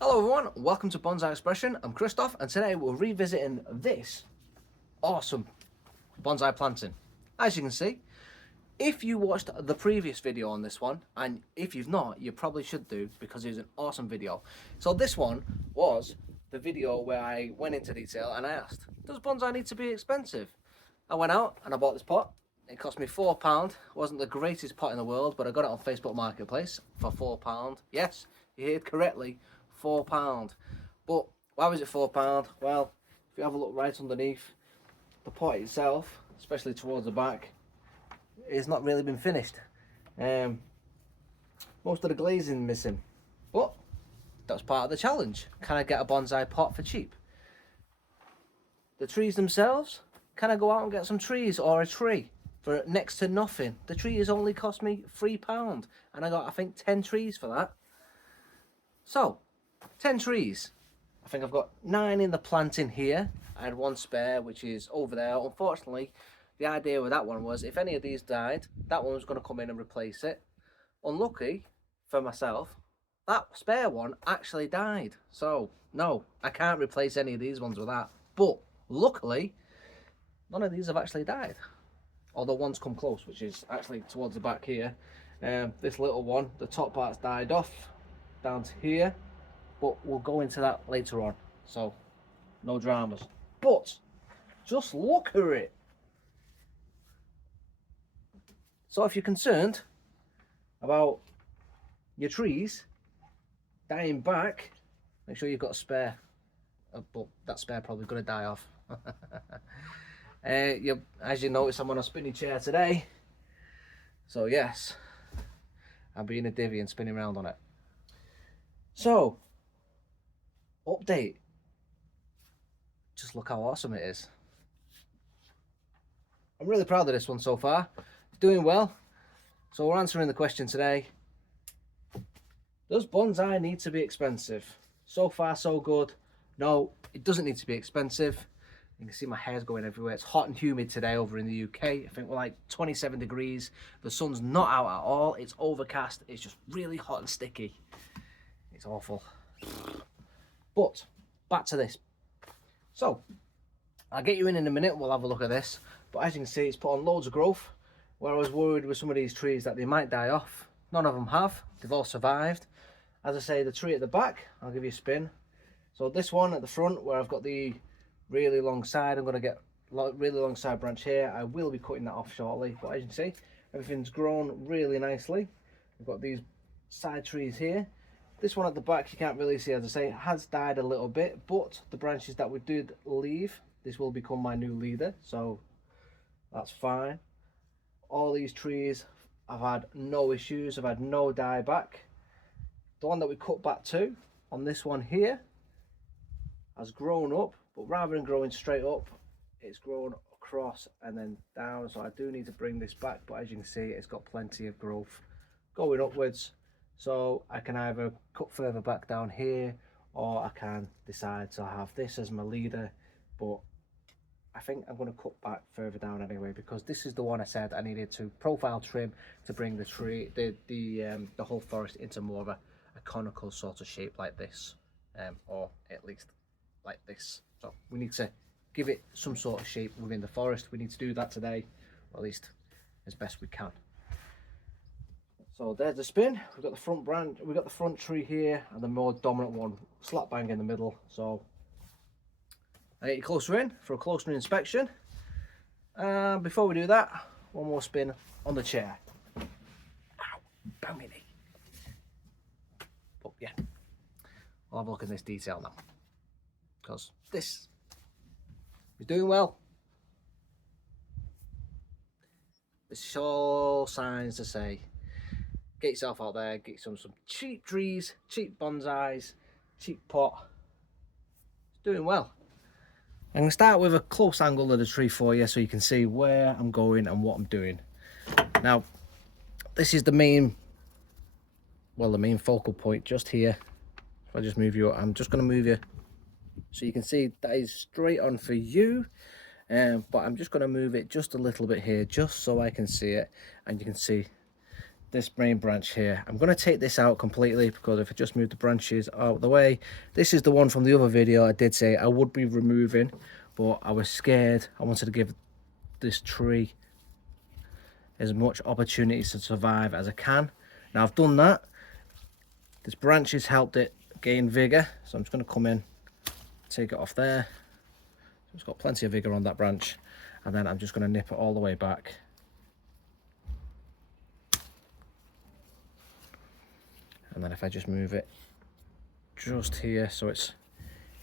Hello everyone, welcome to Bonsai Expression. I'm Christoph and today we're revisiting this awesome bonsai planting. As you can see, if you watched the previous video on this one, and if you've not, you probably should do because it was an awesome video. So this one was the video where I went into detail and I asked, does bonsai need to be expensive? I went out and I bought this pot. It cost me £4. It wasn't the greatest pot in the world, but I got it on Facebook Marketplace for £4. Yes, you heard correctly, £4. But why was it £4? Well, if you have a look right underneath, the pot itself, especially towards the back, it's not really been finished. Most of the glazing missing, but that's part of the challenge. Can I get a bonsai pot for cheap? The trees themselves, can I go out and get some trees or a tree for next to nothing? The tree has only cost me £3 and I got, I think, 10 trees for that. So 10 trees. I think I've got 9 in the planting here. I had 1 spare, which is over there. Unfortunately, the idea with that one was if any of these died, that one was going to come in and replace it. Unlucky for myself, that spare one actually died. So no, I can't replace any of these ones with that. But luckily, none of these have actually died. Although one's come close, which is actually towards the back here. This little one, the top part's died off down to here. But we'll go into that later on, so no dramas. But just look at it. So if you're concerned about your trees dying back, make sure you've got a spare. But that spare probably going to die off. As you notice, I'm on a spinning chair today. So yes, I'm being a divvy and spinning around on it. So update, just look how awesome it is. I'm really proud of this one so far. It's doing well. So we're answering the question today, does bonsai need to be expensive? So far so good. No, it doesn't need to be expensive. You can see my hair's going everywhere. It's hot and humid today over in the UK. I think we're like 27 degrees. The sun's not out at all. It's overcast. It's just really hot and sticky. It's awful. But back to this. So I'll get you in a minute. We'll have a look at this. But as you can see, it's put on loads of growth. Where I was worried with some of these trees that they might die off. None of them have. They've all survived. As I say, the tree at the back, I'll give you a spin. So this one at the front, where I've got the really long side, I'm going to get really long side branch here. I will be cutting that off shortly. But as you can see, everything's grown really nicely. We've got these side trees here. This one at the back, you can't really see, as I say, has died a little bit, but the branches that we did leave, this will become my new leader, so that's fine. All these trees, I've had no issues, I've had no dieback. The one that we cut back to, on this one here, has grown up, but rather than growing straight up, it's grown across and then down, so I do need to bring this back, but as you can see, it's got plenty of growth going upwards. So I can either cut further back down here, or I can decide to have this as my leader, but I think I'm going to cut back further down anyway, because this is the one I said I needed to profile trim to bring the tree, the whole forest into more of a conical sort of shape like this, or at least like this. So we need to give it some sort of shape within the forest. We need to do that today, or at least as best we can. So there's the spin. We've got the front branch, we've got the front tree here, and the more dominant one slap bang in the middle. So I get you closer in for a closer inspection. And before we do that, one more spin on the chair. Ow, bang me knee. But yeah, I'll have a look at this detail now, because this is doing well. This is all signs to say, get yourself out there, get some cheap trees, cheap bonsais, cheap pot. It's doing well. I'm going to start with a close angle of the tree for you so you can see where I'm going and what I'm doing. Now, this is the main focal point just here. If I just move you up, I'm just going to move you so you can see that is straight on for you. But I'm just going to move it just a little bit here, just so I can see it, and you can see this main branch here. I'm going to take this out completely, because if I just move the branches out of the way, this is the one from the other video I did say I would be removing, but I was scared. I wanted to give this tree as much opportunity to survive as I can. Now I've done that. This branch has helped it gain vigor, so I'm just going to come in, take it off there. It's got plenty of vigor on that branch, and then I'm just going to nip it all the way back. And then if I just move it just here so it's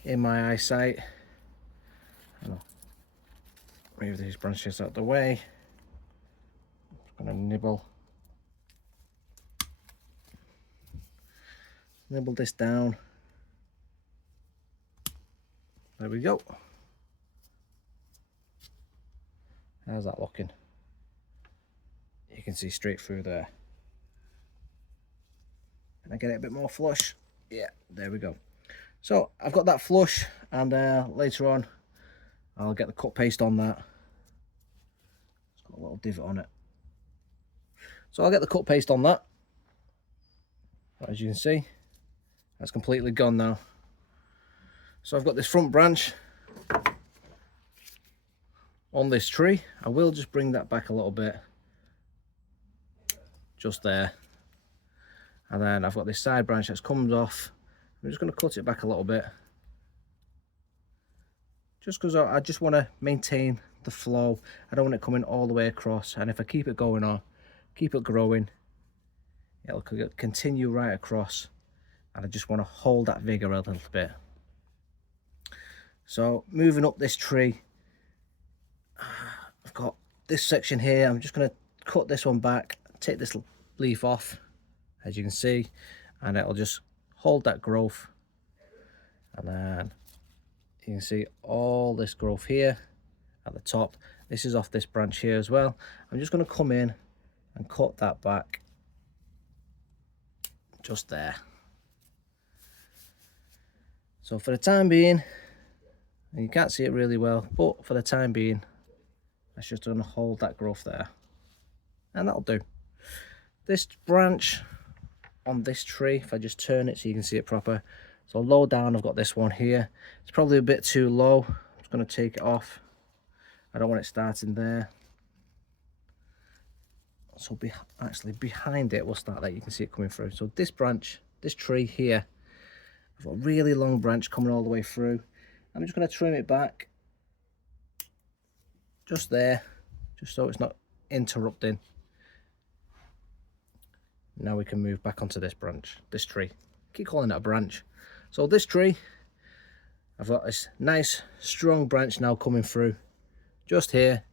in my eyesight, and I'll move these branches out of the way. I'm going to nibble this down. There we go. How's that looking? You can see straight through there. Can I get it a bit more flush? Yeah, there we go. So I've got that flush, and later on I'll get the cut paste on that. It's got a little divot on it. So I'll get the cut paste on that. As you can see, that's completely gone now. So I've got this front branch on this tree. I will just bring that back a little bit, just there. And then I've got this side branch that's comes off. I'm just going to cut it back a little bit, just because I just want to maintain the flow. I don't want it coming all the way across, and if I keep it going on, keep it growing, it'll continue right across, and I just want to hold that vigor a little bit. So moving up this tree, I've got this section here. I'm just going to cut this one back, take this leaf off, as you can see, and it'll just hold that growth. And then you can see all this growth here at the top. This is off this branch here as well. I'm just going to come in and cut that back just there. So for the time being, and you can't see it really well, but for the time being, that's just going to hold that growth there, and that'll do. This branch on this tree, if I just turn it so you can see it proper, so low down I've got this one here. It's probably a bit too low. I'm just going to take it off. I don't want it starting there. So actually behind it, we'll start there. You can see it coming through. So this branch, this tree here, I've got a really long branch coming all the way through. I'm just going to trim it back just there, just so it's not interrupting. Now we can move back onto this branch, this tree. Keep calling it a branch. So this tree, I've got this nice strong branch now coming through just here.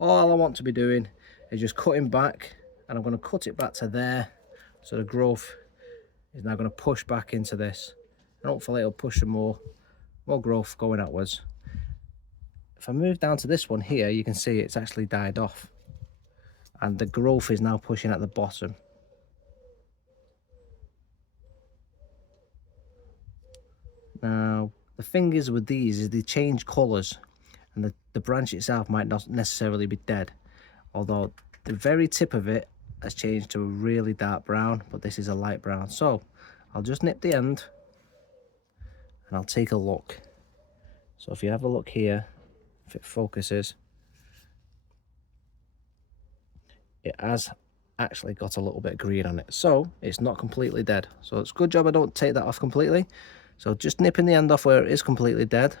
All I want to be doing is just cutting back, and I'm going to cut it back to there, so the growth is now going to push back into this, and hopefully it'll push some more growth going outwards. If I move down to this one here, you can see it's actually died off, and the growth is now pushing at the bottom. Now the thing is with these is they change colours, and the branch itself might not necessarily be dead, although the very tip of it has changed to a really dark brown, but this is a light brown. So I'll just nip the end and I'll take a look. So if you have a look here, if it focuses, it has actually got a little bit of green on it, so it's not completely dead. So it's a good job I don't take that off completely. So just nipping the end off where it is completely dead,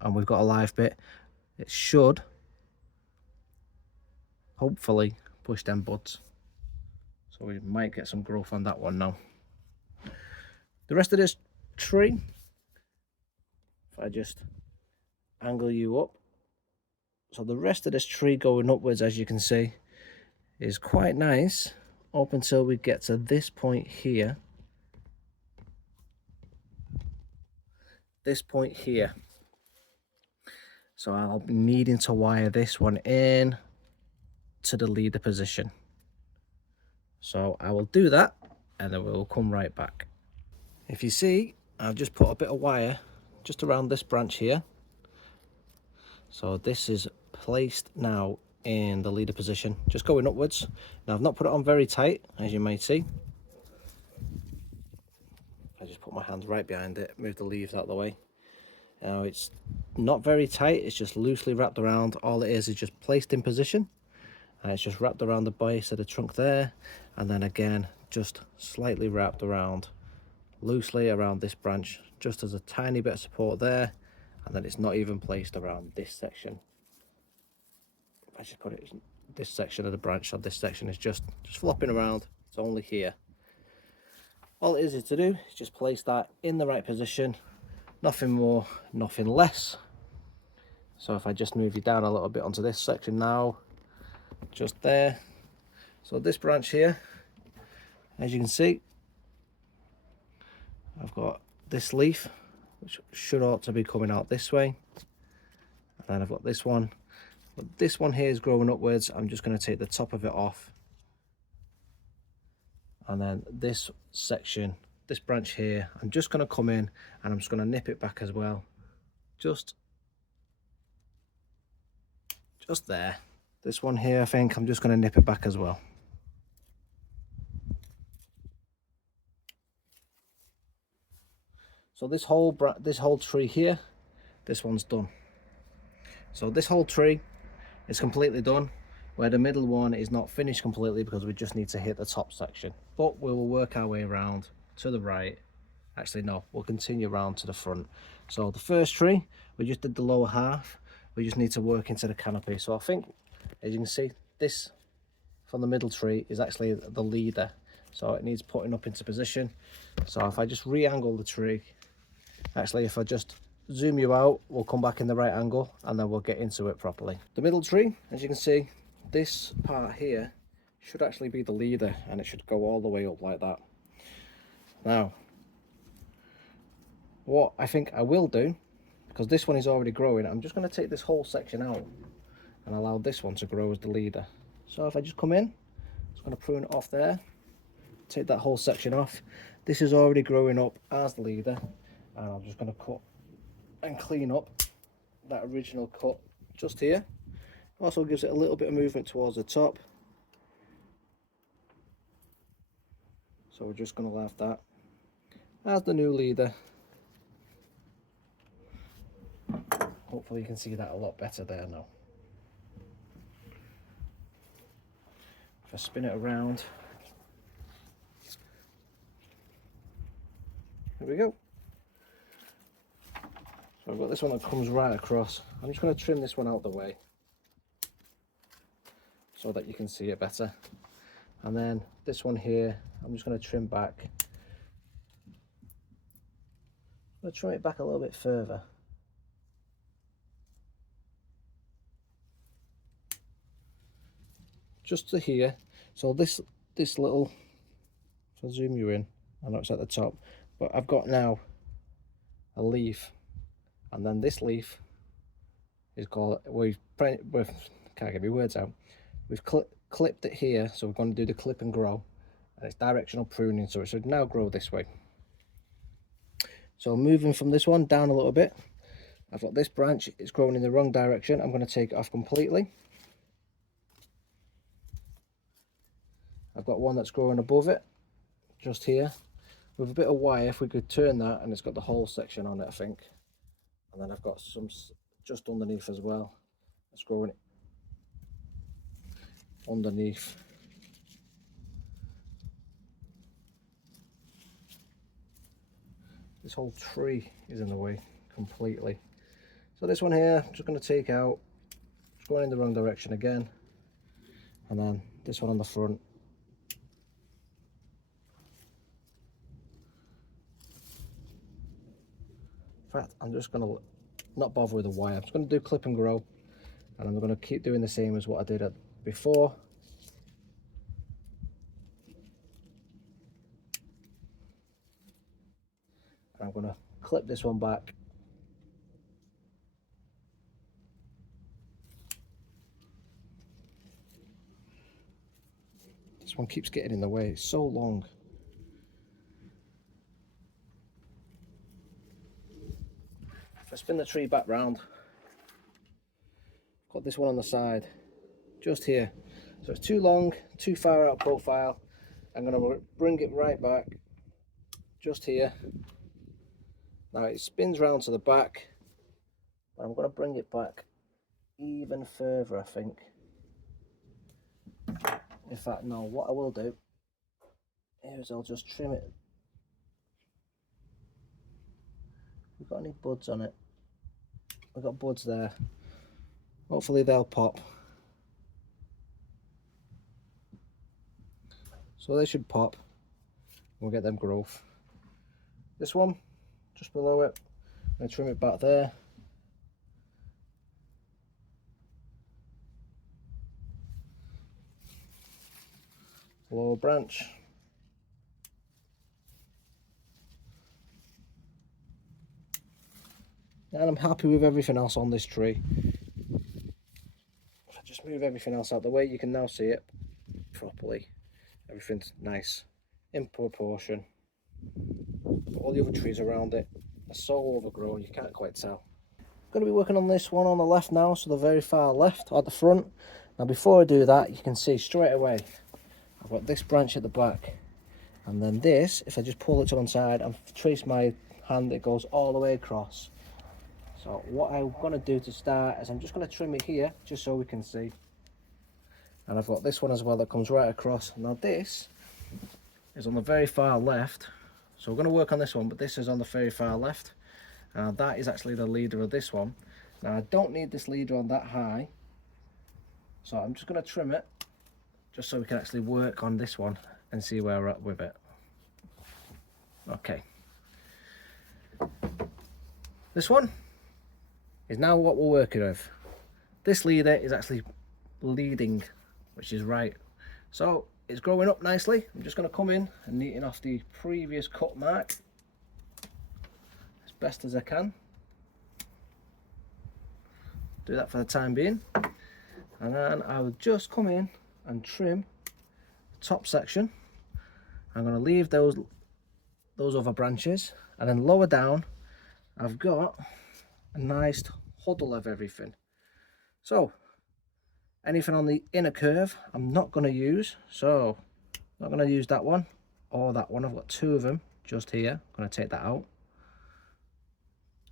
and we've got a live bit, it should hopefully push them buds. So we might get some growth on that one now. The rest of this tree, if I just angle you up, so the rest of this tree going upwards, as you can see, is quite nice up until we get to this point here. This point here. So I'll be needing to wire this one in to the leader position. So I will do that, and then we'll come right back. If you see, I've just put a bit of wire just around this branch here. So this is placed now in the leader position, just going upwards. Now I've not put it on very tight, as you may see. I just put my hands right behind it, move the leaves out of the way. Now it's not very tight, it's just loosely wrapped around. All it is just placed in position, and it's just wrapped around the base of the trunk there, and then again just slightly wrapped around loosely around this branch, just as a tiny bit of support there, and then it's not even placed around this section. I just put it this section of the branch, so this section is just flopping around. It's only here. All it is to do is just place that in the right position, nothing more, nothing less. So if I just move you down a little bit onto this section now, just there. So this branch here, as you can see, I've got this leaf, which ought to be coming out this way. And then I've got this one. But this one here is growing upwards. I'm just going to take the top of it off. And then this section, this branch here, I'm just going to come in and I'm just going to nip it back as well. Just there. This one here, I think I'm just going to nip it back as well. So this whole tree here, this one's done. So this whole tree is completely done, where the middle one is not finished completely because we just need to hit the top section. But we will work our way around to the right. Actually, no, we'll continue around to the front. So the first tree, we just did the lower half. We just need to work into the canopy. So I think, as you can see, this from the middle tree is actually the leader. So it needs putting up into position. So if I just re-angle the tree, actually if I just zoom you out, we'll come back in the right angle and then we'll get into it properly. The middle tree, as you can see, this part here should actually be the leader, and it should go all the way up like that. Now, what I think I will do, because this one is already growing, I'm just going to take this whole section out and allow this one to grow as the leader. So if I just come in, I'm just going to prune it off there, take that whole section off. This is already growing up as the leader, and I'm just going to cut and clean up that original cut just here. Also gives it a little bit of movement towards the top. So we're just going to leave that as the new leader. Hopefully you can see that a lot better there now. If I spin it around, there we go. So I've got this one that comes right across. I'm just going to trim this one out the way so that you can see it better. And then this one here, I'm just going to trim back. I'm going to trim it back a little bit further. Just to here. So this little, if I zoom you in, I know it's at the top, but I've got now a leaf, and then this leaf is called, can't get my words out, we've clipped it here, so we're going to do the clip and grow, and it's directional pruning, so it should now grow this way. So moving from this one down a little bit, I've got this branch, it's growing in the wrong direction. I'm going to take it off completely. I've got one that's growing above it, just here. With a bit of wire, if we could turn that, and it's got the whole section on it, I think. And then I've got some just underneath as well. It's growing underneath. This whole tree is in the way completely. So this one here, I'm just going to take out. It's going in the wrong direction again. And then this one on the front. In fact, I'm just going to not bother with the wire. I'm just going to do clip and grow, and I'm going to keep doing the same as what I did before. And I'm going to clip this one back. This one keeps getting in the way, it's so long. If I spin the tree back round, got this one on the side, just here. So it's too long, too far out of profile. I'm going to bring it right back, just here. Now it spins round to the back, but I'm going to bring it back even further, I think. In fact, no, what I will do is I'll just trim it. We've got any buds on it? We've got buds there. Hopefully they'll pop. So they should pop. We'll get them growth. This one, just below it, I'm going to trim it back there. Lower branch. And I'm happy with everything else on this tree. If I just move everything else out the way, you can now see it properly. Everything's nice, in proportion. All the other trees around it are so overgrown, you can't quite tell. I'm going to be working on this one on the left now, so the very far left at the front. Now before I do that, you can see straight away I've got this branch at the back, and then this, if I just pull it to one side and trace my hand, it goes all the way across. So what I'm going to do to start is I'm just going to trim it here, just so we can see. And I've got this one as well that comes right across. Now this is on the very far left, so we're going to work on this one, but this is on the very far left. That is actually the leader of this one. Now I don't need this leader on that high, so I'm just going to trim it, just so we can actually work on this one and see where we're at with it. Okay. This one is now what we're working with. This leader is actually leading, which is right. So it's growing up nicely. I'm just going to come in and neaten off the previous cut mark as best as I can. Do that for the time being. And then I will just come in and trim the top section. I'm going to leave those other branches, and then lower down I've got a nice huddle of everything. So anything on the inner curve I'm not going to use, so I'm not going to use that one or that one. I've got two of them just here. I'm going to take that out.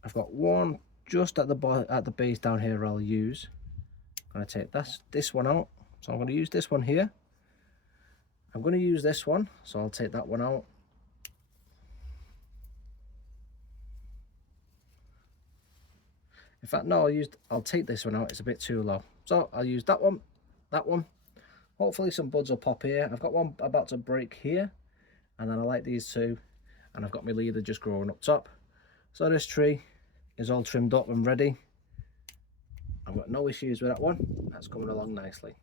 I've got one just at the base down here I'll use. I'm going to take this one out, so I'm going to use this one here. I'm going to use this one, so I'll take that one out. In fact, no, I'll take this one out, it's a bit too low. So I'll use that one. Hopefully some buds will pop here. I've got one about to break here, and then I like these two, and I've got my leader just growing up top. So this tree is all trimmed up and ready. I've got no issues with that one. That's coming along nicely.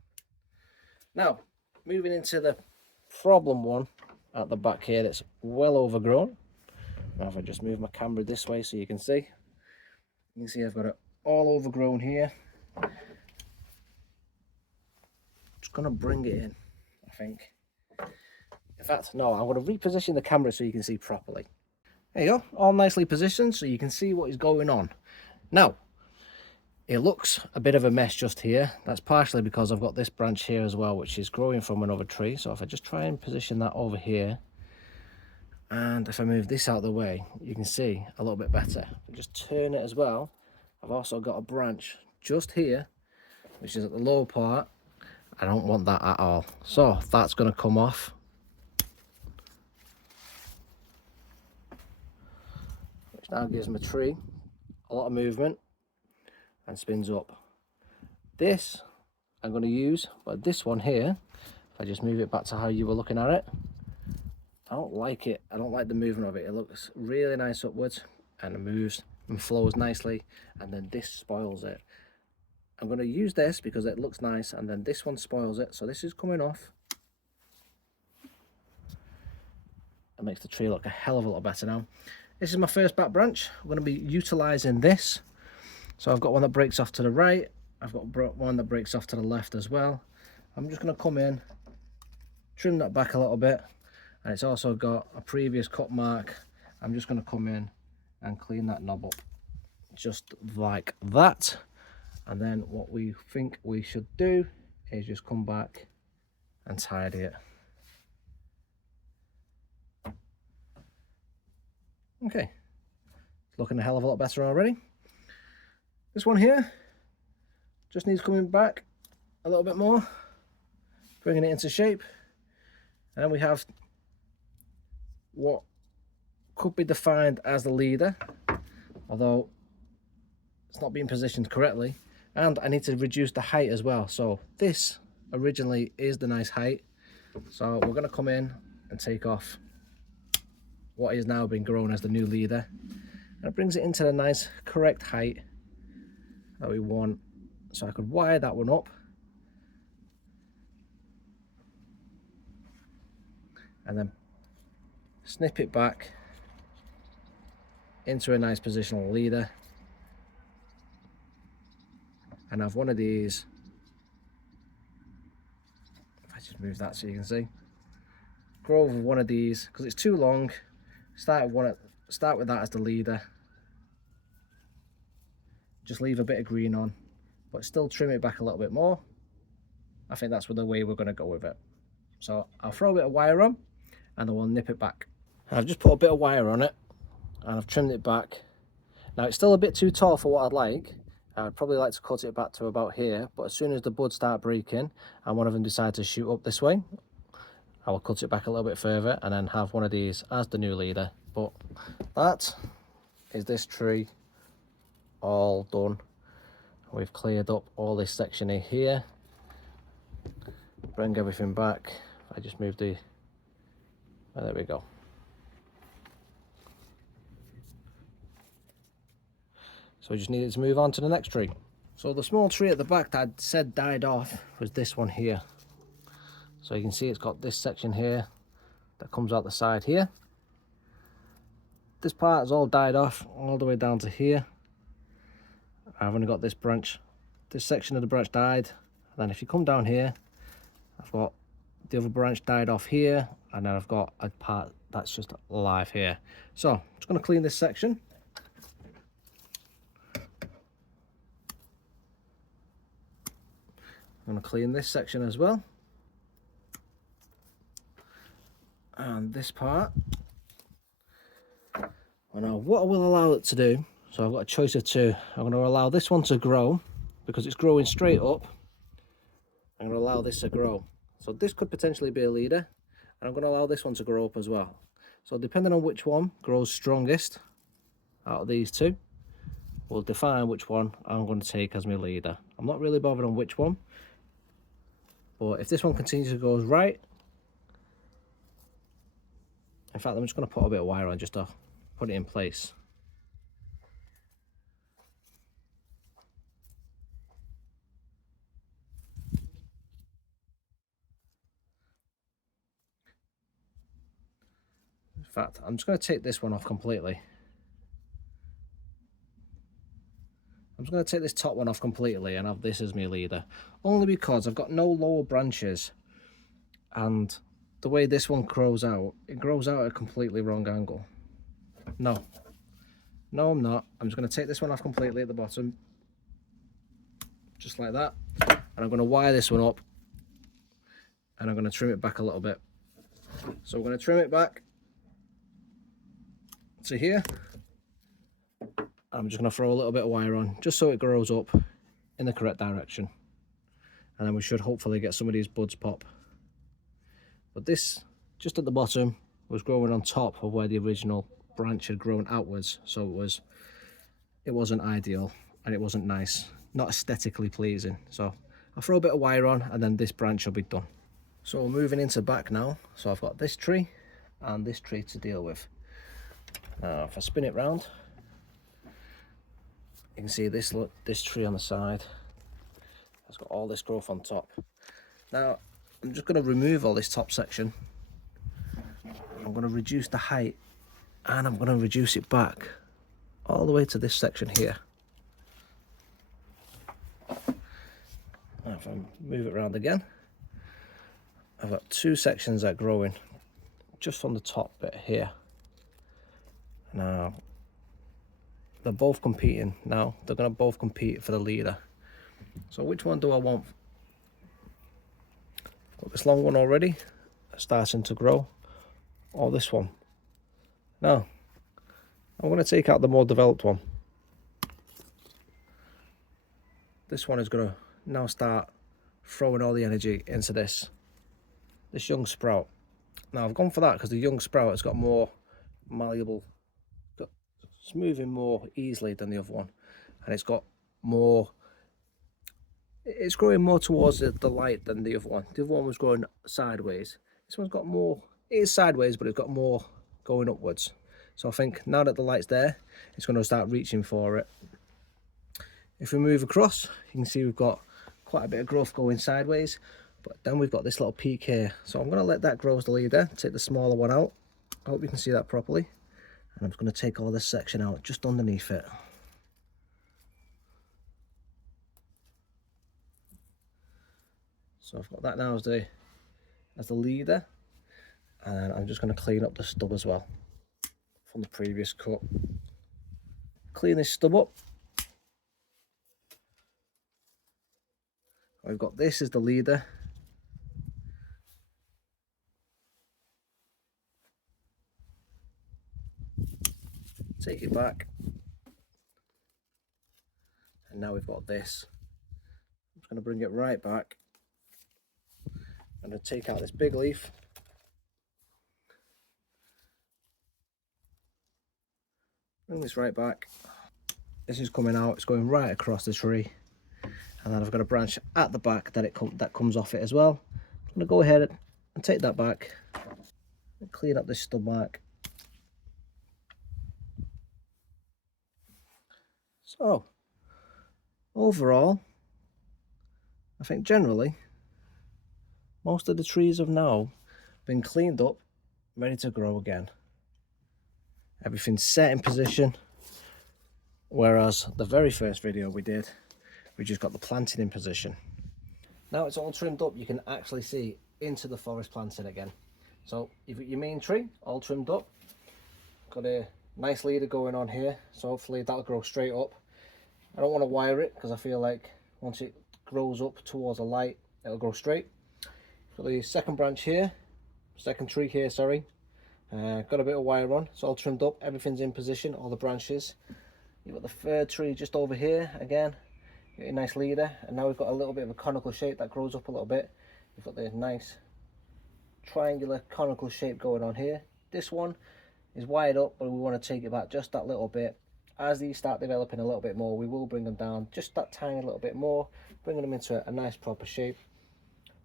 Now, moving into the problem one at the back here that's well overgrown. Now if I just move my camera this way so you can see. You can see I've got it all overgrown here. Just gonna bring it in, I think. In fact, no, I'm gonna reposition the camera so you can see properly. There you go, all nicely positioned so you can see what is going on. Now, it looks a bit of a mess just here. That's partially because I've got this branch here as well, which is growing from another tree. So if I just try and position that over here, and if I move this out of the way, you can see a little bit better. If I just turn it as well, I've also got a branch just here, which is at the lower part. I don't want that at all. So that's going to come off. Which now gives my tree a lot of movement and spins up. This I'm going to use, but this one here, if I just move it back to how you were looking at it, I don't like it. I don't like the movement of it. It looks really nice upwards and it moves and flows nicely, and then this spoils it. I'm going to use this because it looks nice, and then this one spoils it. So this is coming off. It makes the tree look a hell of a lot better now. This is my first back branch. I'm going to be utilising this. So I've got one that breaks off to the right. I've got one that breaks off to the left as well. I'm just going to come in, trim that back a little bit. And it's also got a previous cut mark. I'm just going to come in and clean that knob up. Just like that. And then what we think we should do is just come back and tidy it. Okay, it's looking a hell of a lot better already. This one here just needs coming back a little bit more, bringing it into shape. And then we have what could be defined as the leader, although it's not being positioned correctly. And I need to reduce the height as well. So this originally is the nice height. So we're going to come in and take off what is now being grown as the new leader. And it brings it into the nice correct height that we want. So I could wire that one up. And then snip it back into a nice positional leader. And have one of these. If I just move that so you can see. Grow over one of these because it's too long. Start with that as the leader. Just leave a bit of green on, but still trim it back a little bit more. I think that's the way we're going to go with it. So I'll throw a bit of wire on and then we'll nip it back. I've just put a bit of wire on it and I've trimmed it back. Now it's still a bit too tall for what I'd like. I'd probably like to cut it back to about here, but as soon as the buds start breaking and one of them decides to shoot up this way, I will cut it back a little bit further and then have one of these as the new leader. But that is this tree all done. We've cleared up all this section in here. Bring everything back. I just moved the... Oh, there we go. So we just needed to move on to the next tree. So the small tree at the back that I'd said died off was this one here. So you can see it's got this section here that comes out the side here. This part has all died off all the way down to here. I've only got this branch. This section of the branch died. And then if you come down here, I've got the other branch died off here, and then I've got a part that's just alive here. So I'm just going to clean this section. I'm going to clean this section as well. And this part. And now what I will allow it to do, so I've got a choice of two. I'm going to allow this one to grow because it's growing straight up. I'm going to allow this to grow. So this could potentially be a leader, and I'm going to allow this one to grow up as well. So depending on which one grows strongest out of these two, will define which one I'm going to take as my leader. I'm not really bothered on which one, but if this one continues to go right, in fact I'm just going to put a bit of wire on just to put it in place. In fact, I'm just going to take this one off completely. I'm just going to take this top one off completely and have this as my leader. Only because I've got no lower branches. And the way this one grows out, it grows out at a completely wrong angle. No, I'm not. I'm just going to take this one off completely at the bottom. Just like that. And I'm going to wire this one up. And I'm going to trim it back a little bit. So we're going to trim it back to here. I'm just going to throw a little bit of wire on just so it grows up in the correct direction, and then we should hopefully get some of these buds pop. But this just at the bottom was growing on top of where the original branch had grown outwards, so it wasn't ideal and it wasn't nice, not aesthetically pleasing. So I'll throw a bit of wire on and then this branch will be done. So we're moving into back now. So I've got this tree and this tree to deal with. Now if I spin it round, you can see this, look, this tree on the side has got all this growth on top. Now I'm just going to remove all this top section. I'm going to reduce the height and I'm going to reduce it back all the way to this section here. Now if I move it around again, I've got two sections that are growing just on the top bit here. Now they're both competing now. They're going to both compete for the leader. So which one do I want Got this long one already starting to grow, or this one. Now I'm going to take out the more developed one. This one is going to now start throwing all the energy into this young sprout. Now I've gone for that because the young sprout has got more malleable, it's moving more easily than the other one, and it's got more, it's growing more towards the light than the other one. The other one was going sideways. This one's got more, it is sideways, but it's got more going upwards. So I think now that the light's there, it's going to start reaching for it. If we move across, you can see we've got quite a bit of growth going sideways, but then we've got this little peak here. So I'm going to let that grow as the leader, take the smaller one out. I hope you can see that properly. And I'm just going to take all this section out just underneath it. So I've got that now as the leader, and I'm just going to clean up the stub as well from the previous cut. Clean this stub up. We've got this as the leader. Take it back. And now we've got this. I'm just going to bring it right back. I'm going to take out this big leaf. Bring this right back. This is coming out, it's going right across the tree. And then I've got a branch at the back that comes off it as well. I'm going to go ahead and take that back and clean up this stub back. So, overall, I think generally, most of the trees have now been cleaned up, ready to grow again. Everything's set in position, whereas the very first video we did, we just got the planting in position. Now it's all trimmed up, you can actually see into the forest planting again. So you've got your main tree all trimmed up, got a nice leader going on here, so hopefully that'll grow straight up. I don't want to wire it because I feel like once it grows up towards the light, it'll grow straight. Got the second branch here, second tree here, sorry. Got a bit of wire on, it's all trimmed up, everything's in position, all the branches. You've got the third tree just over here again, got a nice leader, and now we've got a little bit of a conical shape that grows up a little bit. You've got the nice triangular conical shape going on here. This one is wired up, but we want to take it back just that little bit. As these start developing a little bit more, we will bring them down just that tiny little bit more, bringing them into a nice proper shape.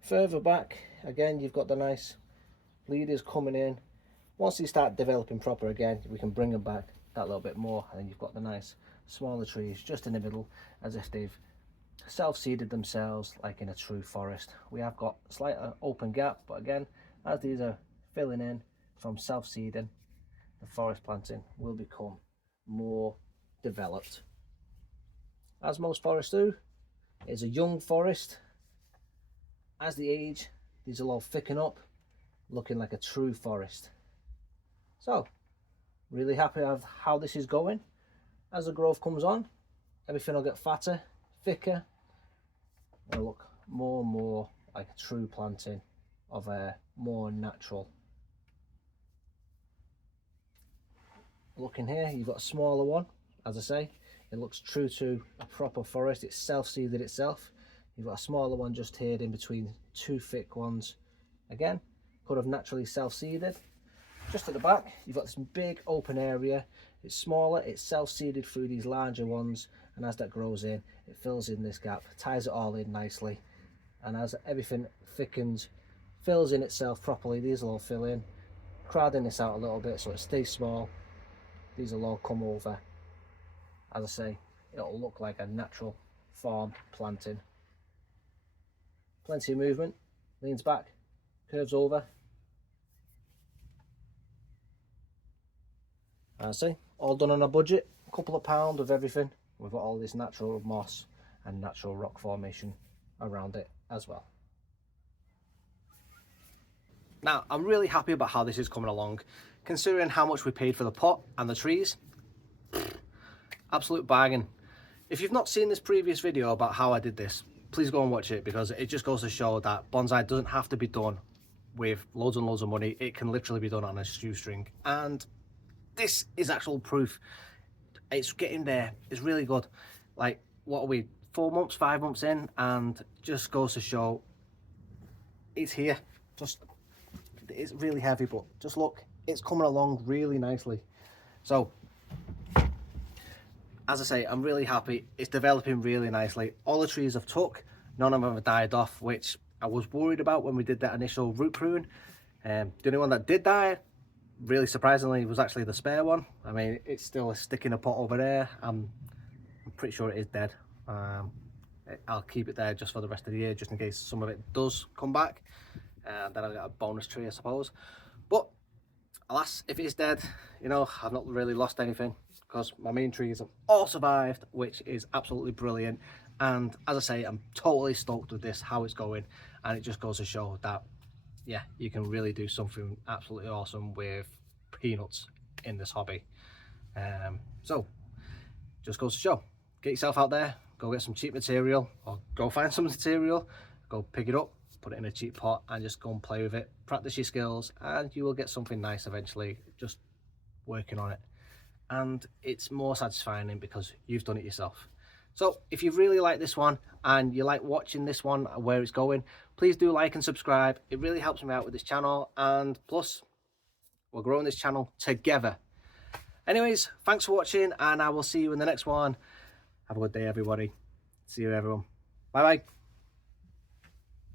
Further back, again, you've got the nice leaders coming in. Once these start developing proper again, we can bring them back that little bit more, and then you've got the nice smaller trees just in the middle, as if they've self-seeded themselves like in a true forest. We have got a slight open gap, but again, as these are filling in from self-seeding, the forest planting will become more developed. As most forests do, it's a young forest. As they age, these will all thicken up, looking like a true forest. So, really happy with how this is going. As the growth comes on, everything will get fatter, thicker, and look more and more like a true planting of a more natural. Look in here, you've got a smaller one, as I say, it looks true to a proper forest, it's self-seeded itself. You've got a smaller one just here in between two thick ones. Again, could have naturally self-seeded. Just at the back, you've got this big open area. It's smaller, it's self-seeded through these larger ones, and as that grows in, it fills in this gap, ties it all in nicely. And as everything thickens, fills in itself properly, these will all fill in, crowding this out a little bit so it stays small. These will all come over. As I say, it'll look like a natural farm planting. Plenty of movement, leans back, curves over. I see, all done on a budget, a couple of pounds of everything. We've got all this natural moss and natural rock formation around it as well. Now, I'm really happy about how this is coming along, considering how much we paid for the pot and the trees. Absolute bargain. If you've not seen this previous video about how I did this, please go and watch it, because it just goes to show that bonsai doesn't have to be done with loads and loads of money. It can literally be done on a shoestring, and this is actual proof. It's getting there. It's really good. Like, what are we, 4 months, 5 months in, and just goes to show it's here. Just, it's really heavy, but just look, it's coming along really nicely. So as I say, I'm really happy. It's developing really nicely. All the trees have took, none of them have died off, which I was worried about when we did that initial root prune. The only one that did die, really surprisingly, was actually the spare one. I mean, it's still a stick in a pot over there. I'm pretty sure it is dead. I'll keep it there just for the rest of the year, just in case some of it does come back. Then I'll get a bonus tree, I suppose. But alas, if it is dead, you know, I've not really lost anything, because my main trees have all survived, which is absolutely brilliant. And as I say, I'm totally stoked with this, how it's going, and it just goes to show that, yeah, you can really do something absolutely awesome with peanuts in this hobby. So just goes to show, get yourself out there, go get some cheap material, or go find some material, go pick it up, put it in a cheap pot, and just go and play with it, practice your skills, and you will get something nice eventually, just working on it. And it's more satisfying because you've done it yourself. So if you really like this one and you like watching this one, where it's going, please do like and subscribe. It really helps me out with this channel, and plus we're growing this channel together. Anyways, thanks for watching, and I will see you in the next one. Have a good day, everybody. See you, everyone. Bye bye.